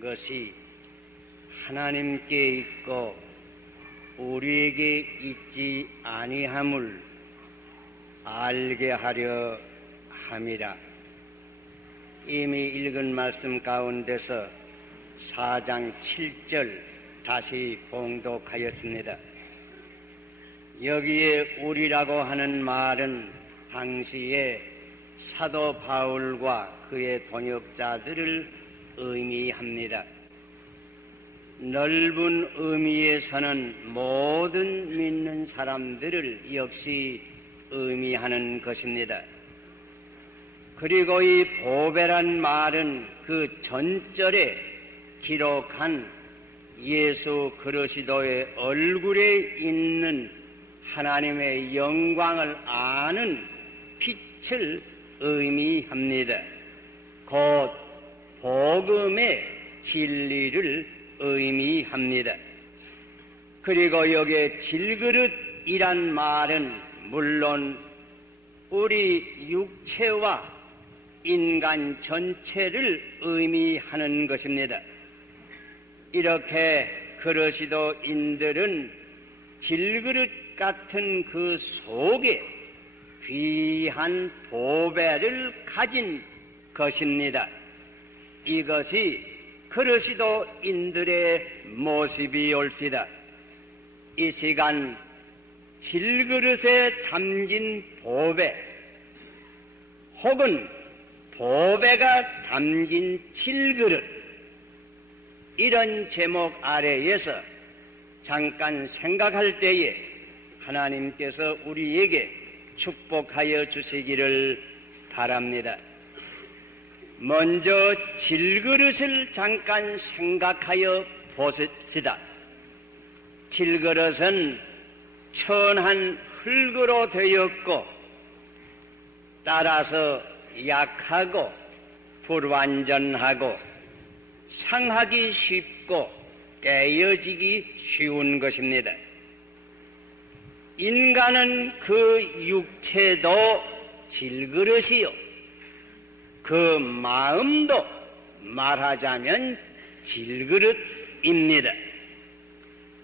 것이 하나님께 있고 우리에게 있지 아니함을 알게 하려 함이라. 이미 읽은 말씀 가운데서 4장 7절 다시 봉독하였습니다. 여기에 우리라고 하는 말은 당시에 사도 바울과 그의 동역자들을 의미합니다. 넓은 의미에서는 모든 믿는 사람들을 역시 의미하는 것입니다. 그리고 이 보배란 말은 그 전절에 기록한 예수 그리스도의 얼굴에 있는 하나님의 영광을 아는 빛을 의미합니다. 곧 복음의 진리를 의미합니다. 그리고 여기에 질그릇이란 말은 물론 우리 육체와 인간 전체를 의미하는 것입니다. 이렇게 그리스도인들은 질그릇 같은 그 속에 귀한 보배를 가진 것입니다. 이것이 그리스도인들의 모습이 옳시다. 이 시간 질그릇에 담긴 보배 혹은 보배가 담긴 질그릇, 이런 제목 아래에서 잠깐 생각할 때에 하나님께서 우리에게 축복하여 주시기를 바랍니다. 먼저 질그릇을 잠깐 생각하여 보십시다. 질그릇은 천한 흙으로 되었고 따라서 약하고 불완전하고 상하기 쉽고 깨어지기 쉬운 것입니다. 인간은 그 육체도 질그릇이요, 그 마음도 말하자면 질그릇입니다.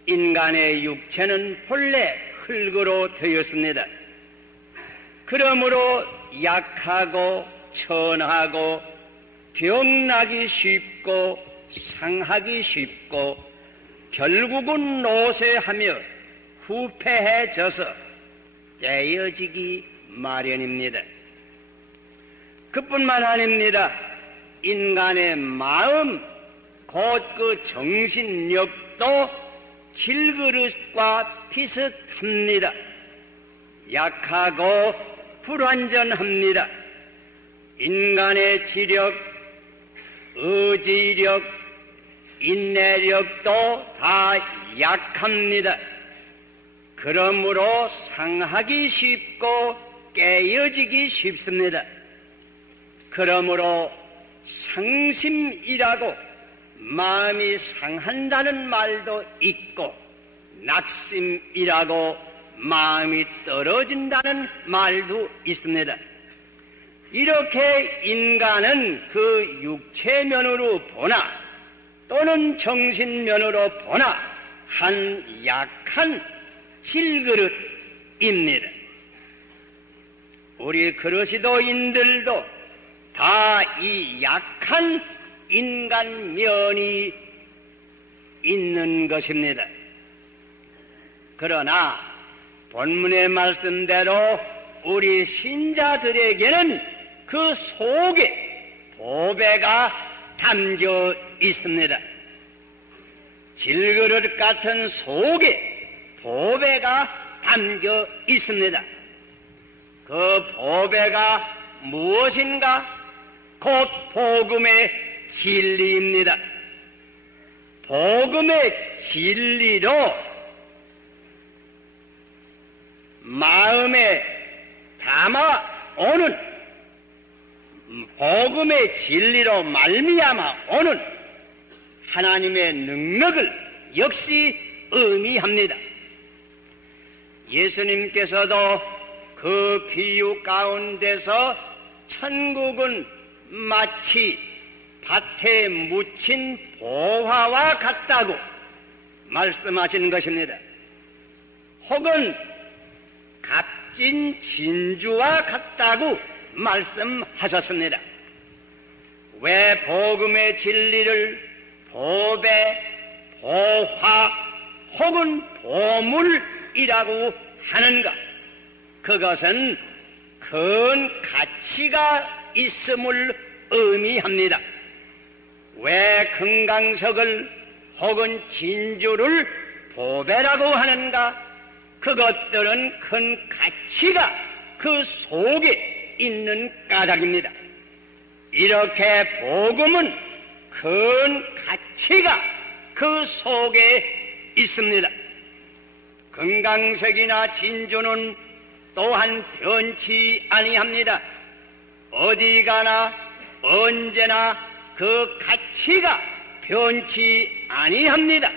인간의 육체는 본래 흙으로 되었습니다. 그러므로 약하고 천하고 병나기 쉽고 상하기 쉽고 결국은 노쇠하며 후패해져서 깨어지기 마련입니다. 그뿐만 아닙니다. 인간의 마음, 곧 그 정신력도 질그릇과 비슷합니다. 약하고 불완전합니다. 인간의 지력, 의지력, 인내력도 다 약합니다. 그러므로 상하기 쉽고 깨어지기 쉽습니다. 그러므로 상심이라고 마음이 상한다는 말도 있고, 낙심이라고 마음이 떨어진다는 말도 있습니다. 이렇게 인간은 그 육체면으로 보나 또는 정신면으로 보나 한 약한 질그릇입니다. 우리 그리스도인들도 다 이 약한 인간면이 있는 것입니다. 그러나 본문의 말씀대로 우리 신자들에게는 그 속에 보배가 담겨 있습니다. 질그릇 같은 속에 보배가 담겨 있습니다. 그 보배가 무엇인가? 곧 복음의 진리입니다. 복음의 진리로 마음에 담아오는, 복음의 진리로 말미암아 오는 하나님의 능력을 역시 의미합니다. 예수님께서도 그 비유 가운데서 천국은 마치 밭에 묻힌 보화와 같다고 말씀하신 것입니다. 혹은 값진 진주와 같다고 말씀하셨습니다. 왜 복음의 진리를 보배, 보화 혹은 보물이라고 하는가? 그것은 큰 가치가 있음을 의미합니다. 왜 금강석을 혹은 진주를 보배라고 하는가? 그것들은 큰 가치가 그 속에 있는 까닭입니다. 이렇게 복음은 큰 가치가 그 속에 있습니다. 금강석이나 진주는 또한 변치 아니합니다. 어디 가나 언제나 그 가치가 변치 아니합니다.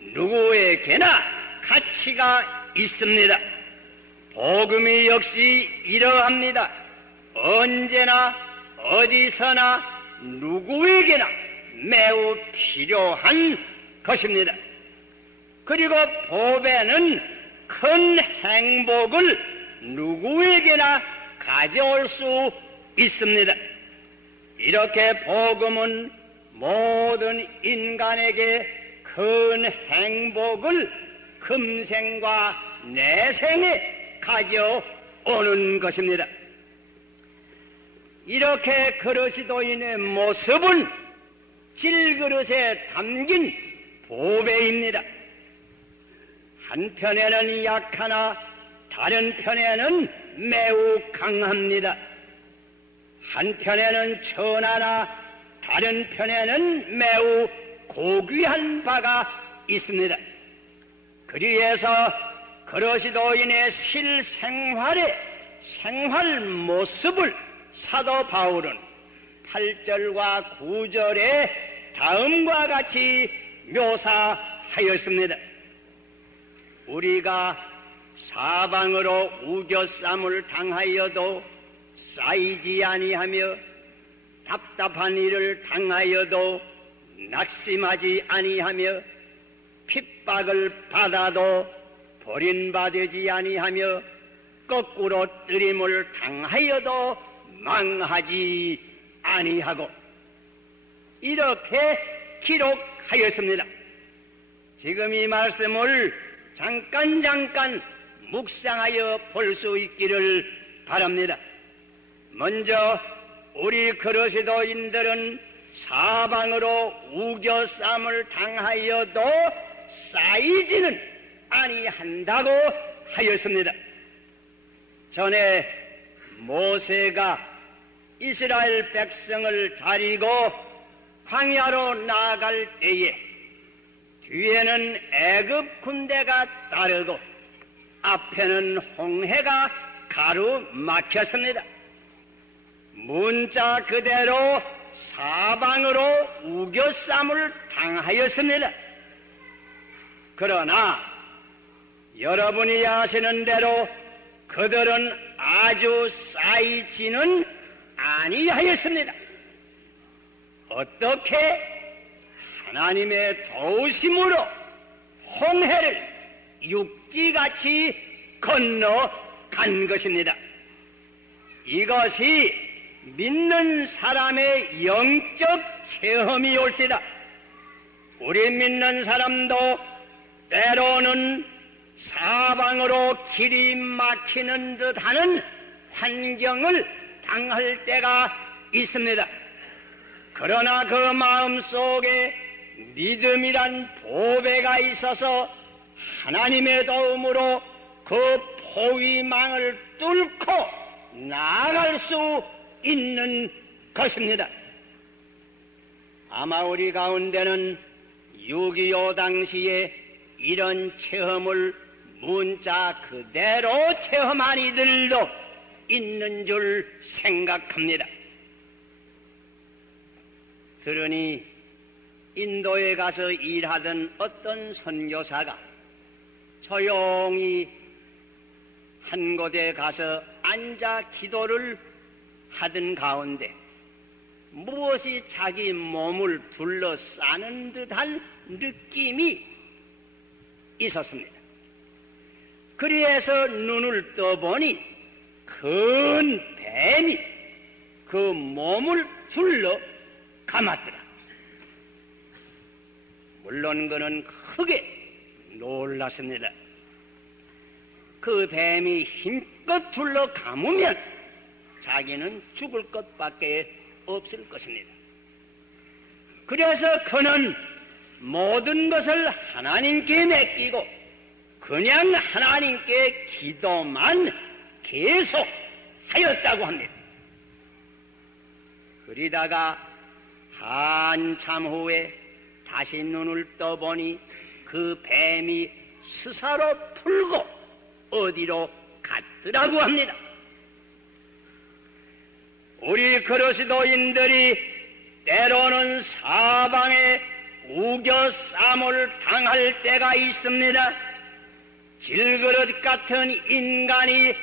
누구에게나 가치가 있습니다. 복음이 역시 이러합니다. 언제나 어디서나 누구에게나 매우 필요한 것입니다. 그리고 보배는 큰 행복을 누구에게나 가져올 수 있습니다. 이렇게 복음은 모든 인간에게 큰 행복을 금생과 내생에 가져오는 것입니다. 이렇게 그릇이도인의 모습은 질그릇에 담긴 보배입니다. 한편에는 약하나 다른 편에는 매우 강합니다. 한편에는 천하나 다른 편에는 매우 고귀한 바가 있습니다. 그리해서 그러시도인의 실생활의 생활 모습을 사도 바울은 8절과 9절에 다음과 같이 묘사하였습니다. 우리가 사방으로 우겨쌈을 당하여도 쌓이지 아니하며 답답한 일을 당하여도 낙심하지 아니하며 핍박을 받아도 버림받지 아니하며 거꾸로 뜨림을 당하여도 망하지 아니하고 이렇게 기록하였습니다. 지금 이 말씀을 잠깐 묵상하여 볼 수 있기를 바랍니다. 먼저 우리 그러시도인들은 사방으로 우겨쌈을 당하여도 쌓이지는 아니한다고 하였습니다. 전에 모세가 이스라엘 백성을 데리고 광야로 나아갈 때에 뒤에는 애굽 군대가 따르고 앞에는 홍해가 가로막혔습니다. 문자 그대로 사방으로 우겨쌈을 당하였습니다. 그러나 여러분이 아시는 대로 그들은 아주 쌓이지는 아니하였습니다. 어떻게? 하나님의 도우심으로 홍해를 육지같이 건너간 것입니다. 이것이 믿는 사람의 영적 체험이 올시다. 우리 믿는 사람도 때로는 사방으로 길이 막히는 듯하는 환경을 당할 때가 있습니다. 그러나 그 마음속에 믿음이란 보배가 있어서 하나님의 도움으로 그 포위망을 뚫고 나아갈 수 있는 것입니다. 아마 우리 가운데는 6.25 당시에 이런 체험을 문자 그대로 체험한 이들도 있는 줄 생각합니다. 그러니 인도에 가서 일하던 어떤 선교사가 조용히 한 곳에 가서 앉아 기도를 하던 가운데 무엇이 자기 몸을 둘러싸는 듯한 느낌이 있었습니다. 그래서 눈을 떠보니 큰 뱀이 그 몸을 둘러 감았더라. 물론 그는 크게 놀랐습니다. 그 뱀이 힘껏 둘러 감으면 자기는 죽을 것밖에 없을 것입니다. 그래서 그는 모든 것을 하나님께 맡기고 그냥 하나님께 기도만 계속 하였다고 합니다. 그러다가 한참 후에 다시 눈을 떠보니 그 뱀이 스사로 풀고 어디로 갔더라고 합니다. 우리 그리스도인들이 때로는 사방에 우겨쌈을 당할 때가 있습니다. 질그릇 같은 인간이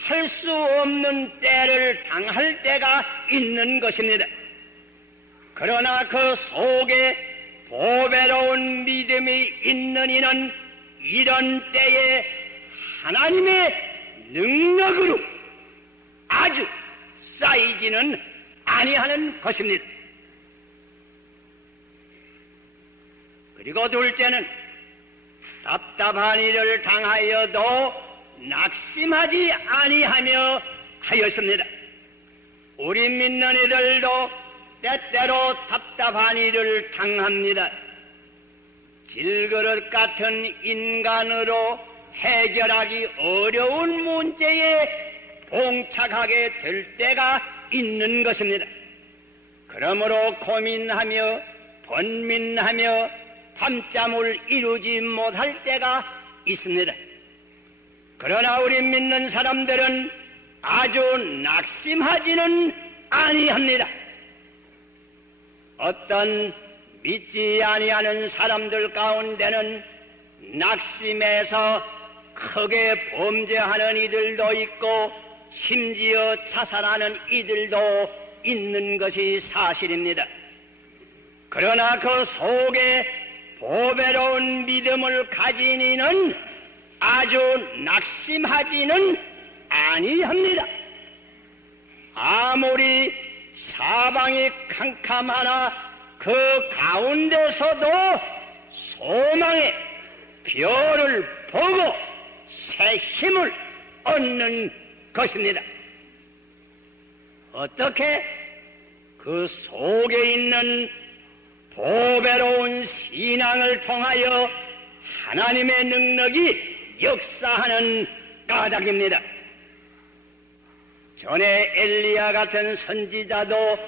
할 수 없는 때를 당할 때가 있는 것입니다. 그러나 그 속에 보배로운 믿음이 있는 이는 이런 때에 하나님의 능력으로 아주 쌓이지는 아니하는 것입니다. 그리고 둘째는 답답한 일을 당하여도 낙심하지 아니하며 하였습니다. 우리 믿는 이들도 때때로 답답한 일을 당합니다. 질그릇 같은 인간으로 해결하기 어려운 문제에 봉착하게 될 때가 있는 것입니다. 그러므로 고민하며 번민하며 밤잠을 이루지 못할 때가 있습니다. 그러나 우리 믿는 사람들은 아주 낙심하지는 아니합니다. 어떤 믿지 아니하는 사람들 가운데는 낙심해서 크게 범죄하는 이들도 있고 심지어 자살하는 이들도 있는 것이 사실입니다. 그러나 그 속에 보배로운 믿음을 가진 이는 아주 낙심하지는 아니합니다. 아무리 사방이 캄캄하나 그 가운데서도 소망의 별을 보고 새 힘을 얻는 것입니다. 어떻게? 그 속에 있는 보배로운 신앙을 통하여 하나님의 능력이 역사하는 까닭입니다. 전에 엘리야 같은 선지자도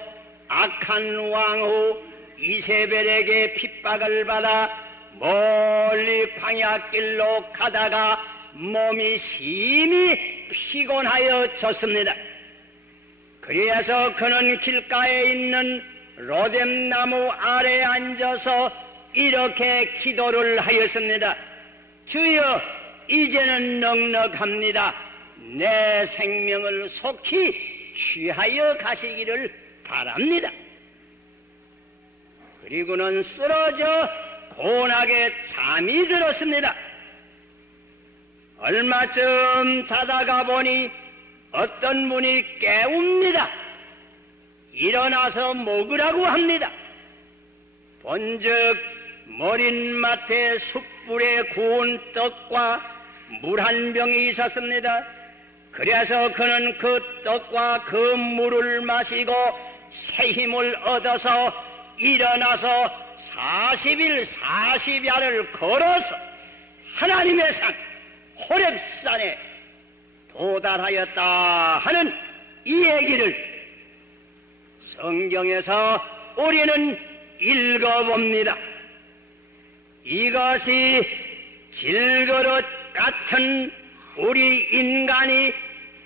악한 왕후 이세벨에게 핍박을 받아 멀리 광야길로 가다가 몸이 심히 피곤하여졌습니다. 그래서 그는 길가에 있는 로뎀나무 아래에 앉아서 이렇게 기도를 하였습니다. 주여, 이제는 넉넉합니다. 내 생명을 속히 취하여 가시기를 바랍니다. 그리고는 쓰러져 고나게 잠이 들었습니다. 얼마쯤 자다가 보니 어떤 분이 깨웁니다. 일어나서 먹으라고 합니다. 본즉 머릿맡에 숯불에 구운 떡과 물 한 병이 있었습니다. 그래서 그는 그 떡과 그 물을 마시고 새 힘을 얻어서 일어나서 40일 40야를 걸어서 하나님의 산 호렙산에 도달하였다 하는 이 얘기를 성경에서 우리는 읽어봅니다. 이것이 질그릇 같은 우리 인간이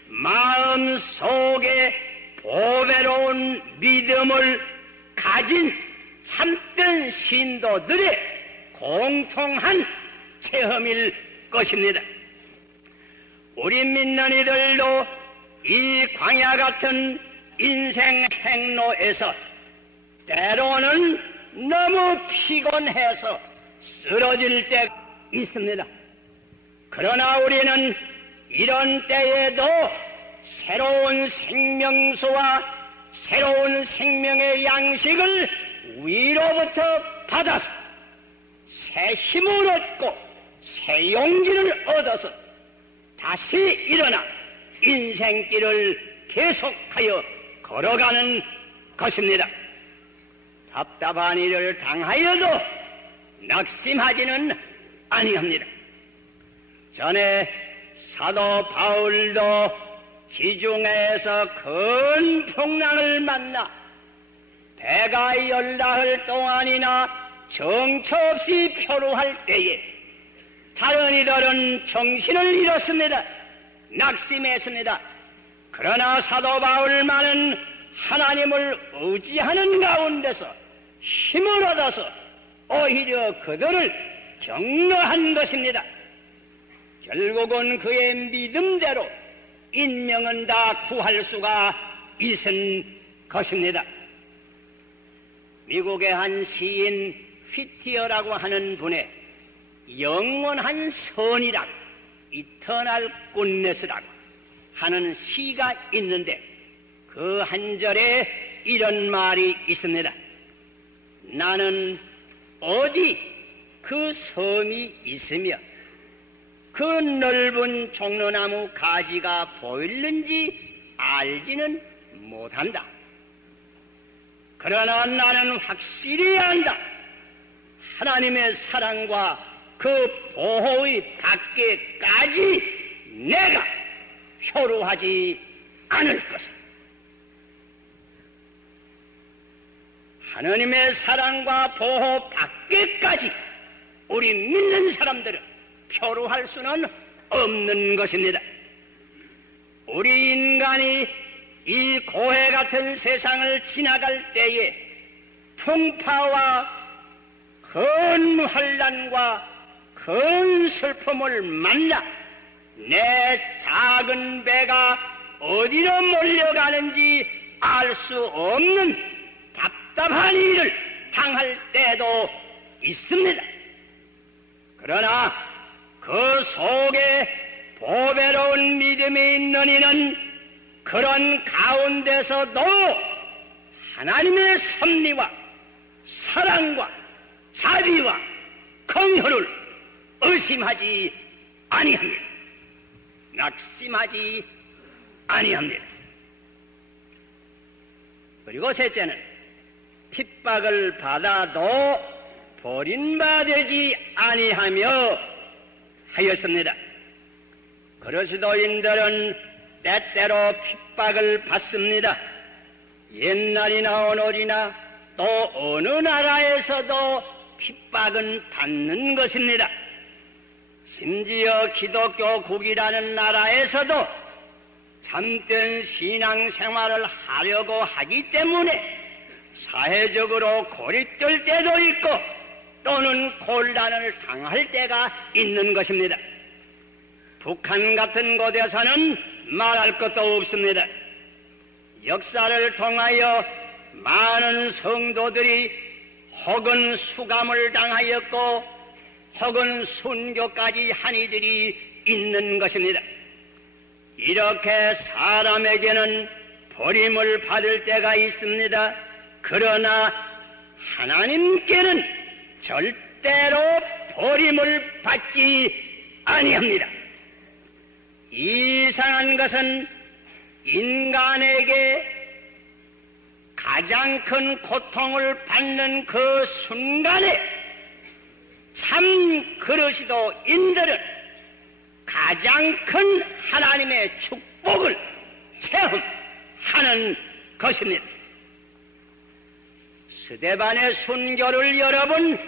마음속에 보배로운 믿음을 가진 참된 신도들의 공통한 체험일 것입니다. 우리 믿는 이들도 이 광야 같은 인생 행로에서 때로는 너무 피곤해서 쓰러질 때 있습니다. 그러나 우리는 이런 때에도 새로운 생명수와 새로운 생명의 양식을 위로부터 받아서 새 힘을 얻고 새 용기를 얻어서 다시 일어나 인생길을 계속하여 걸어가는 것입니다. 답답한 일을 당하여도 낙심하지는 아니합니다. 전에 사도 바울도 지중해에서 큰 풍랑을 만나 배가 열나흘 동안이나 정처 없이 표류할 때에 다른 이들은 정신을 잃었습니다. 낙심했습니다. 그러나 사도 바울만은 하나님을 의지하는 가운데서 힘을 얻어서 오히려 그들을 격려한 것입니다. 결국은 그의 믿음대로 인명은 다 구할 수가 있은 것입니다. 미국의 한 시인 휘티어라고 하는 분의 영원한 선이라고 이터널 굿네스라고 하는 시가 있는데 그 한 절에 이런 말이 있습니다. 나는 어디 그 섬이 있으며 그 넓은 종려나무 가지가 보이는지 알지는 못한다. 그러나 나는 확실히 안다. 하나님의 사랑과 그 보호의 밖에까지 내가 표류하지 않을 것을. 하나님의 사랑과 보호 밖에까지 우리 믿는 사람들은 표류할 수는 없는 것입니다. 우리 인간이 이 고해 같은 세상을 지나갈 때에 풍파와 큰 환난과 큰 슬픔을 만나 내 작은 배가 어디로 몰려가는지 알 수 없는 답답한 일을 당할 때도 있습니다. 그러나 그 속에 보배로운 믿음이 있는 이는 그런 가운데서도 하나님의 섭리와 사랑과 자비와 긍휼을 의심하지 아니합니다. 낙심하지 아니합니다. 그리고 셋째는 핍박을 받아도 버림받지 아니하며 하였습니다. 그리스도인들은 때때로 핍박을 받습니다. 옛날이나 오늘이나 또 어느 나라에서도 핍박은 받는 것입니다. 심지어 기독교국이라는 나라에서도 참된 신앙생활을 하려고 하기 때문에 사회적으로 고립될 때도 있고 또는 곤란을 당할 때가 있는 것입니다. 북한 같은 곳에서는 말할 것도 없습니다. 역사를 통하여 많은 성도들이 혹은 수감을 당하였고 혹은 순교까지 한 이들이 있는 것입니다. 이렇게 사람에게는 버림을 받을 때가 있습니다. 그러나 하나님께는 절대로 버림을 받지 아니합니다. 이상한 것은 인간에게 가장 큰 고통을 받는 그 순간에 참 그리스도인들은 가장 큰 하나님의 축복을 체험하는 것입니다. 스데반의 순교를 여러분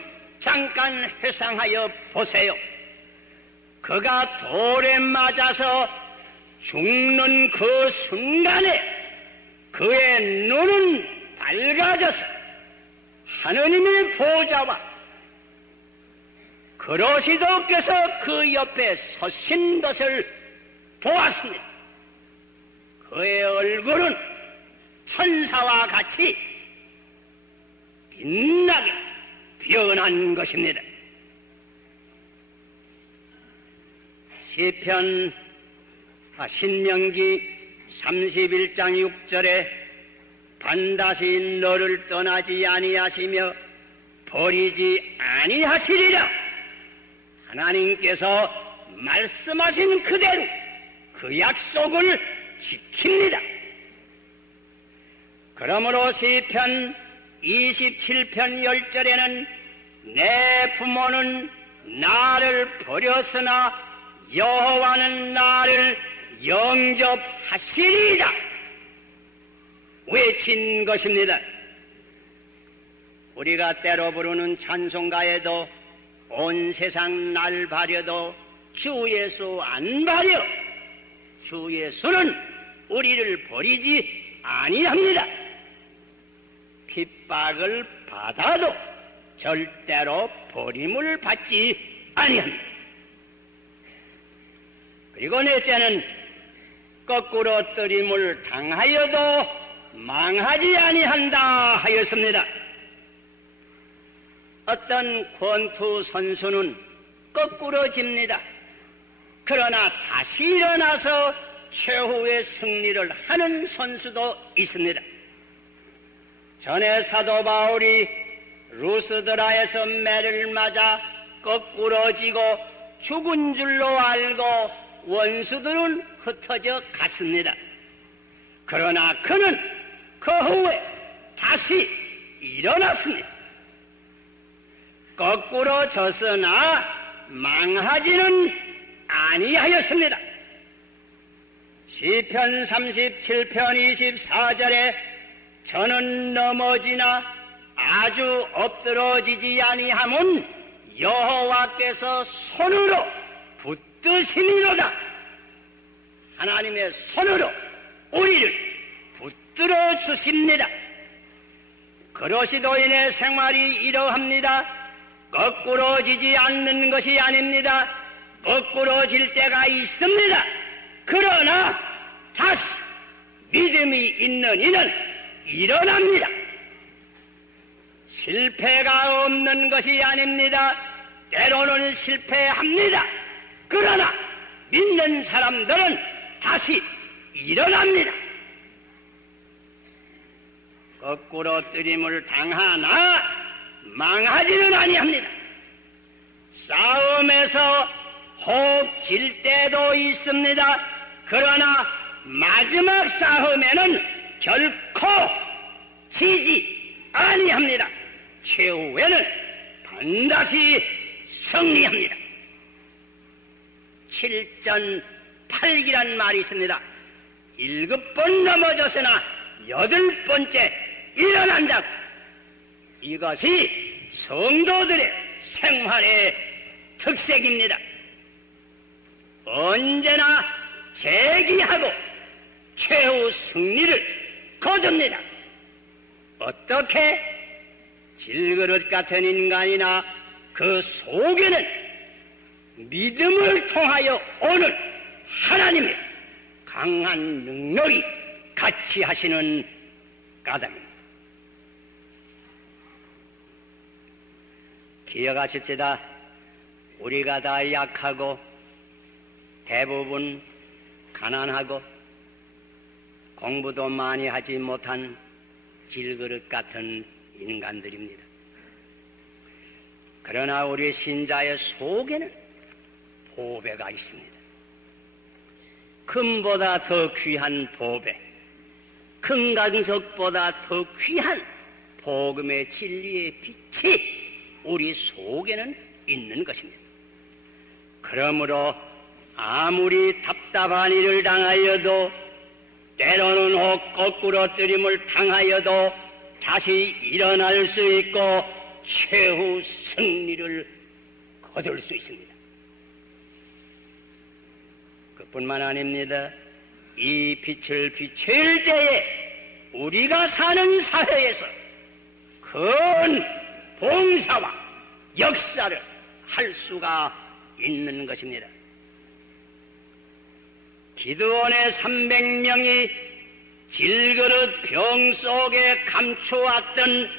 잠깐 회상하여 보세요. 그가 돌에 맞아서 죽는 그 순간에 그의 눈은 밝아져서 하느님의 보좌와 그리스도께서 그 옆에 서신 것을 보았습니다. 그의 얼굴은 천사와 같이 빛나게 변한 것입니다. 시편 신명기 31장 6절에 반드시 너를 떠나지 아니하시며 버리지 아니하시리라. 하나님께서 말씀하신 그대로 그 약속을 지킵니다. 그러므로 시편 27편 10절에는 내 부모는 나를 버렸으나 여호와는 나를 영접하시리이다 외친 것입니다. 우리가 때로 부르는 찬송가에도 온 세상 날 바려도 주 예수 안 바려, 주 예수는 우리를 버리지 아니합니다. 핍박을 받아도 절대로 버림을 받지 아니합니다. 그리고 넷째는 거꾸로 뜨림을 당하여도 망하지 아니한다 하였습니다. 어떤 권투 선수는 거꾸로 집니다. 그러나 다시 일어나서 최후의 승리를 하는 선수도 있습니다. 전에 사도 바울이 루스드라에서 매를 맞아 거꾸로 지고 죽은 줄로 알고 원수들은 흩어져 갔습니다. 그러나 그는 그 후에 다시 일어났습니다. 거꾸로 졌으나 망하지는 아니하였습니다. 시편 37편 24절에 저는 넘어지나 아주 엎드러지지 아니함은 여호와께서 손으로 붙드시니로다. 하나님의 손으로 우리를 붙들어 주십니다. 그러시도인의 생활이 이러합니다. 거꾸로 지지 않는 것이 아닙니다. 거꾸로 질 때가 있습니다. 그러나 다시 믿음이 있는 이는 일어납니다. 실패가 없는 것이 아닙니다. 때로는 실패합니다. 그러나 믿는 사람들은 다시 일어납니다. 거꾸로 뜨림을 당하나 망하지는 아니합니다. 싸움에서 혹 질 때도 있습니다. 그러나 마지막 싸움에는 결코 지지 아니합니다. 최후에는 반드시 승리합니다. 7전 8기란 말이 있습니다. 7번 넘어졌으나 8번째 일어난다고. 이것이 성도들의 생활의 특색입니다. 언제나 재기하고 최후 승리를 거둡니다. 어떻게? 질그릇 같은 인간이나 그 속에는 믿음을 통하여 오는 하나님의 강한 능력이 같이 하시는 까닭입니다. 기억하실지다. 우리가 다 약하고 대부분 가난하고 공부도 많이 하지 못한 질그릇 같은 인간들입니다. 그러나 우리 신자의 속에는 보배가 있습니다. 금보다 더 귀한 보배, 금강석보다 더 귀한 복음의 진리의 빛이 우리 속에는 있는 것입니다. 그러므로 아무리 답답한 일을 당하여도 때로는 혹 거꾸로 뜨림을 당하여도 다시 일어날 수 있고 최후 승리를 거둘 수 있습니다. 그뿐만 아닙니다. 이 빛을 비칠 때에 우리가 사는 사회에서 큰 봉사와 역사를 할 수가 있는 것입니다. 기드온의 300명이 질그릇 병 속에 감추었던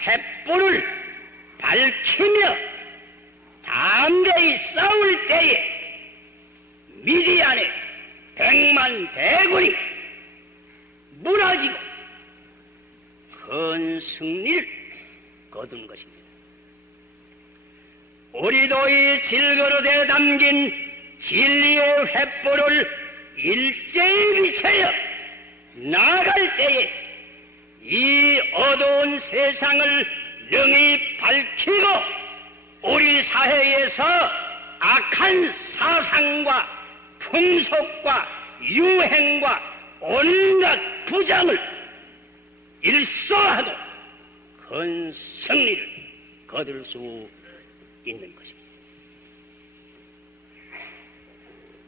횃불을 밝히며 담대히 싸울 때에 미디안의 100만 대군이 무너지고 큰 승리를 거둔 것입니다. 우리도 이 질그릇에 담긴 진리의 횃불을 일제히 비춰여 나아갈 때에 이 어두운 세상을 능히 밝히고 우리 사회에서 악한 사상과 풍속과 유행과 온갖 부정을 일소하고 큰 승리를 거둘 수 있는 것입니다.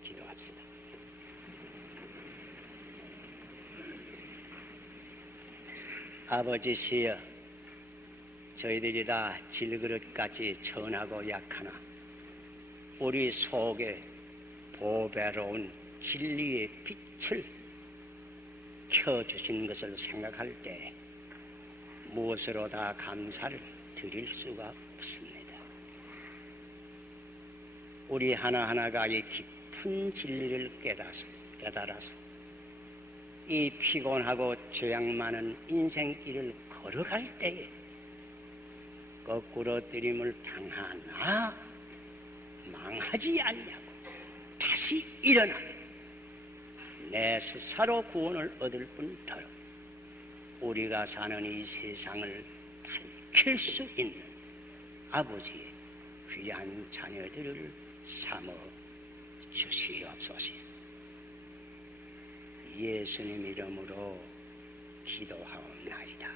기도합시다. 아버지시여, 저희들이 다 질그릇같이 천하고 약하나 우리 속에 보배로운 진리의 빛을 켜주신 것을 생각할 때 무엇으로 다 감사를 드릴 수가 없습니다. 우리 하나하나가 이 깊은 진리를 깨달아서 이 피곤하고 죄악 많은 인생길을 걸어갈 때에 거꾸로 뜨림을 당하나 망하지 아니하고 다시 일어나 내 스스로 구원을 얻을 뿐더러 우리가 사는 이 세상을 밝힐 수 있는 아버지의 귀한 자녀들을 삼어 주시옵소서. 예수님 이름으로 기도하옵나이다.